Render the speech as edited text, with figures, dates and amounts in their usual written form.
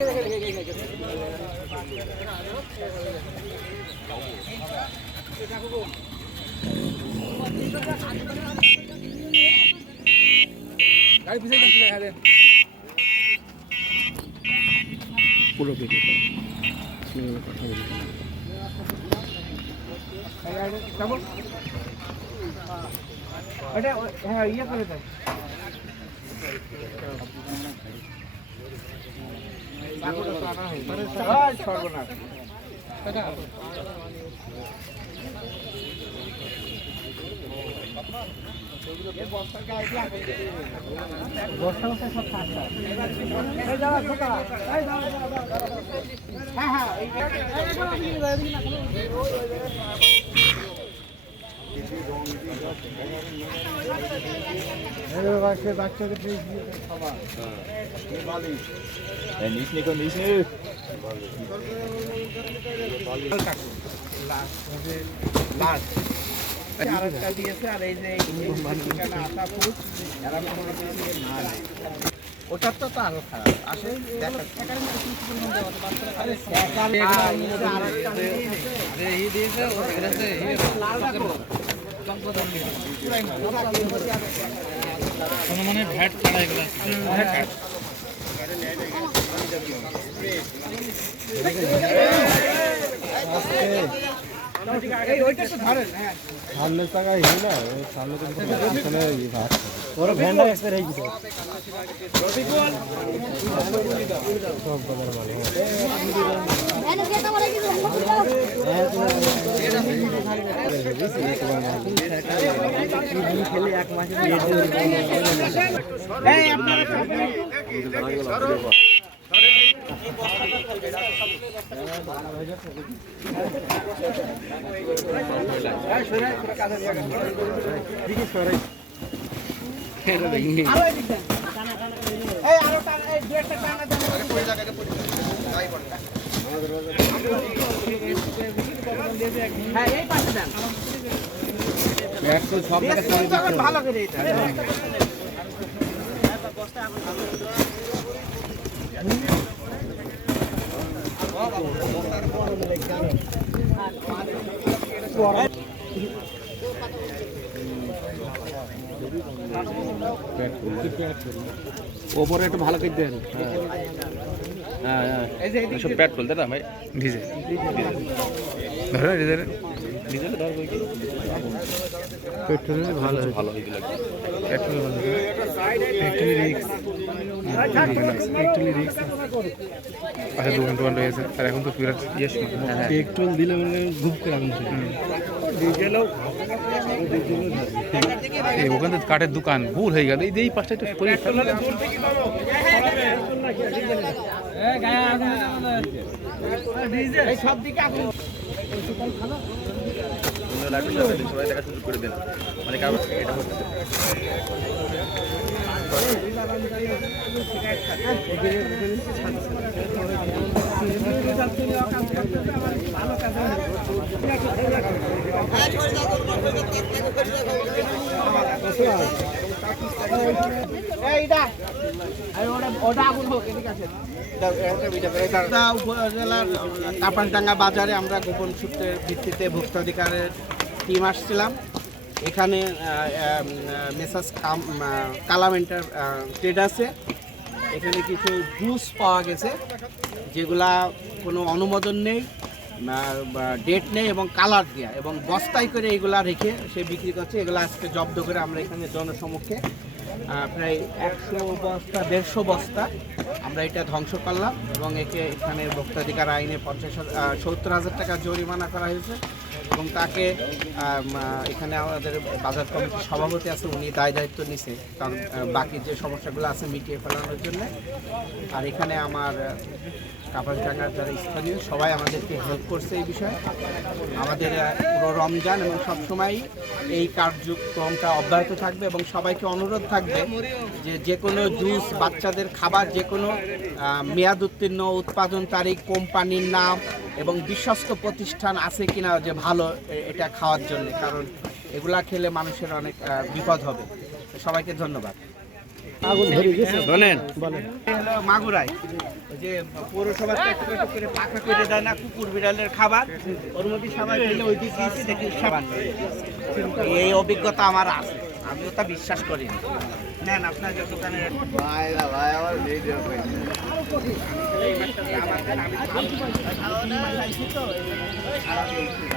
গাড়ি পিছনে যাচ্ছে দেখা দেন পুরো ভিডিও কথা বলি হ্যাঁ ইয়ে করে দেয় সর্বনাশ বাচ্চাদের আরেকটা দিয়েছে আর এই যে ওটার তো আরো খারাপ আসে মানে ভ্যাট ছাড়া এগুলো সামনে টাকায় হিল না সামনে ভাত ওরা ভ্যান্ডা এক্সপায়ার হয়ে গেছে সব বাজার ভালো খেলে এক মাসে ভালো করে ওপরে একটু ভালো করে দেন হ্যাঁ সব পেট্রোল দেন ভাই ডিজেল ধরো ডিজেল ডিজেল ধর কই কি পেট্রোল ভালো ভালো হয়ে গেল পেট্রোল ভালো পেট্রোল রিক্স পেট্রোল রিক্স আচ্ছা 2 ঘন্টা হয়েছে আর এখন তো পুরো ইয়ে পেট্রোল দিলে মানে ঘুম করে আগুন ডিজেলও এই ওখানে কাঠের দোকান ভুল হয়ে গেল এই পাশটা একটু সব দিকে সবাই দেখা শুরু করে দেন মানে কারণ এটা হচ্ছে উপজেলার কাপানডাঙ্গা বাজারে আমরা গোপন সূত্রের ভিত্তিতে ভোক্তাধিকারের টিম আসছিলাম। এখানে মেসাজ কালামেন্টার ট্রেড আছে। এখানে কিছু জুস পাওয়া গেছে যেগুলা কোনো অনুমোদন নেই, ডেট নেই এবং কালার দেওয়া, এবং বস্তায় করে এগুলা রেখে সে বিক্রি করছে। এগুলো আজকে জব্দ করে আমরা এখানে জনসমক্ষে প্রায় 100 বস্তা 150 বস্তা আমরা এটা ধ্বংস করলাম এবং এখানে ভোক্তাধিকার আইনে 70,000 টাকা জরিমানা করা হয়েছে এবং তাকে এখানে আমাদের বাজার কমিটির সভাপতি আছে, উনি দায়িত্ব নিছে কারণ বাকি যে সমস্যাগুলো আছে মিটিয়ে ফেলানোর জন্য। আর এখানে আমার কাপাসডাঙ্গার যারা স্থানীয় সবাই আমাদেরকে হেল্প করছে এই বিষয়ে। আমাদের পুরো রমজান এবং সবসময় এই কার্যক্রমটা অব্যাহত থাকবে এবং সবাইকে অনুরোধ থাকবে যে কোনো জুস, বাচ্চাদের খাবার, যে কোনো মেয়াদ উত্তীর্ণ, উৎপাদন তারিখ, কোম্পানির নাম এবং বিশ্বস্ত প্রতিষ্ঠান আছে কিনা যে ভালো এটা খাওয়ার জন্য, কারণ এগুলা খেলে মানুষের অনেক বিপদ হবে। সবাইকে ধন্যবাদ। শোনেন এই হলো মাগুরাই ওই যে পৌরসভা একটু একটু করে পাখা করে দেয় না কুকুর বিড়ালের খাবার, ওর মধ্যে সবাই খেলে ওই দিকে গিয়েছি দেখি সবার এই অভিজ্ঞতা আমার আছে, আমিও তা বিশ্বাস করি না। নেন আপনাদের দোকানের